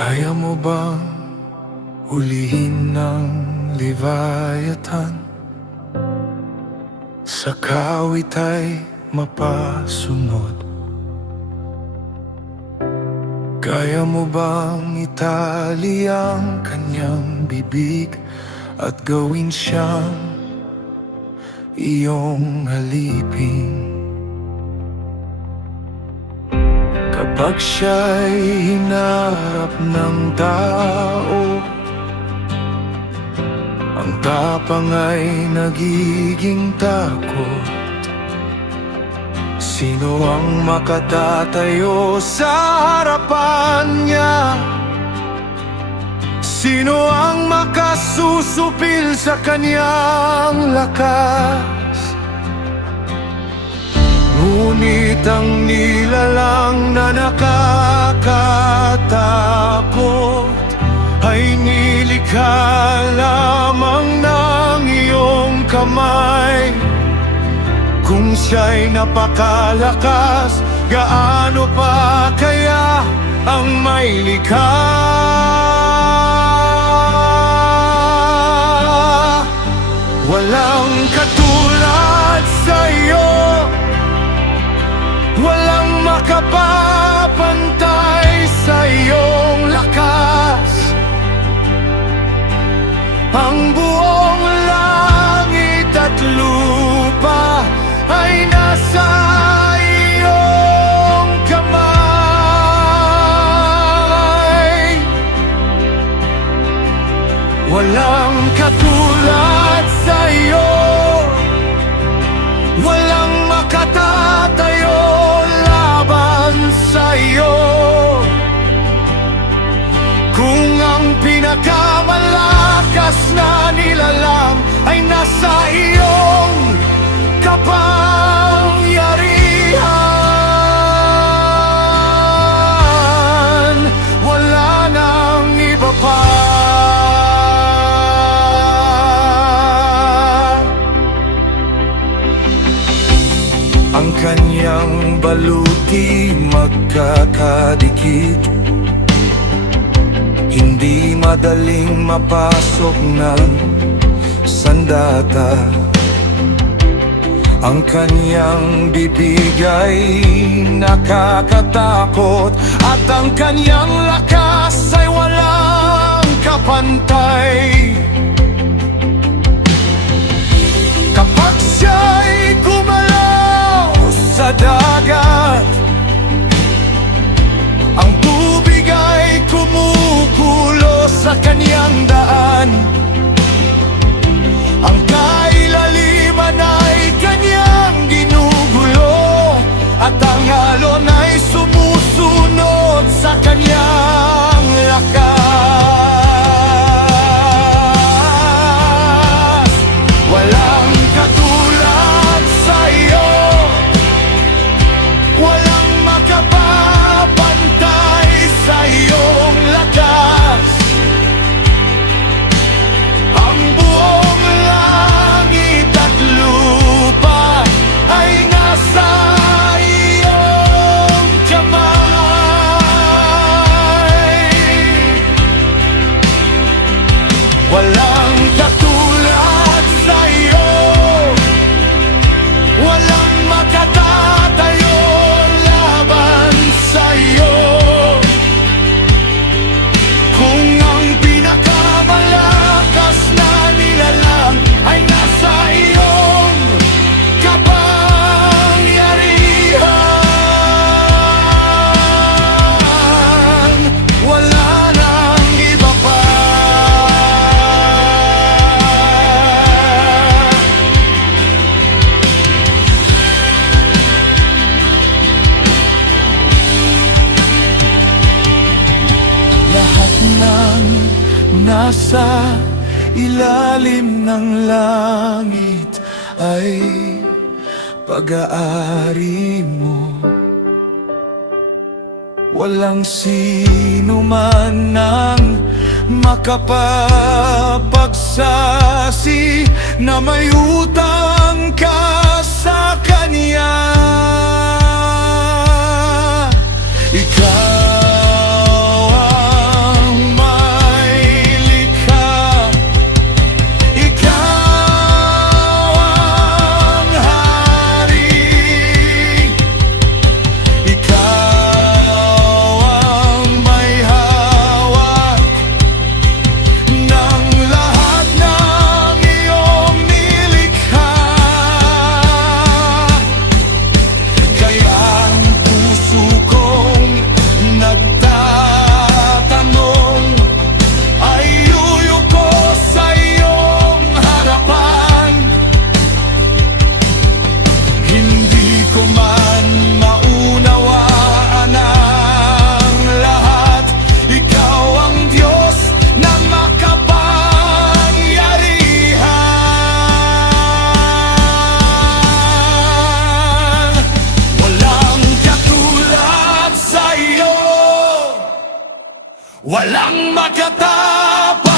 Kaya mo bang hulihin ng Leviathan? Sa kawit ay mapasunod. Kaya mo bang itali ang kanyang bibig at gawin siyang iyong alipin? Kapag siya'y hinarap ng tao, ang tapang ay nagiging takot. Sino ang makatatayo sa harapan niya? Sino ang makasusupil sa kanyang lakas? Ngunit ang nilalang na nakakatakot ay nilikha lamang ng iyong kamay. Kung siya'y napakalakas, gaano pa kaya ang may likha? Walang katulad sa'yo, walang makapapantay sa iyong lakas. Ang buong langit at lupa ay nasa iyong kamay. Walang katulad sa iyo, walang makatatayo laban sa iyo. Kung ang pinakamalakas na nilalang ay nasa iyong kapangyarihan, wala nang iba pa. Ang kanyang baluti magkakadikit, hindi madaling mapasok ng sandata. Ang kanyang bibig ay nakakatakot, at ang kanyang lakas ay walang kapantay. Kapag siya'y gumalaw sa dagat, ang tubig ay kumukulo sa kanyang daan. Ang kailaliman ay kanyang ginugulo, at ang alon ay sumusunod sa kanyang lakas. Walang katulad sa iyo, walang makapapantay sa iyong lakas. Ang buong langit at lupa ay nasa iyong kamay. Walang katulad sa iyo, walang makatatayo laban sa iyo. Kung ang pinakamalakas na nilalang ay nasa iyong kapangyarihan, wala nang iba pa. Lahat ng nasa ilalim ng langit ay pag-aari mo. Walang sino man ang makapapagsasi na may utang ka sa Kanya. Ikaw walang makatapos.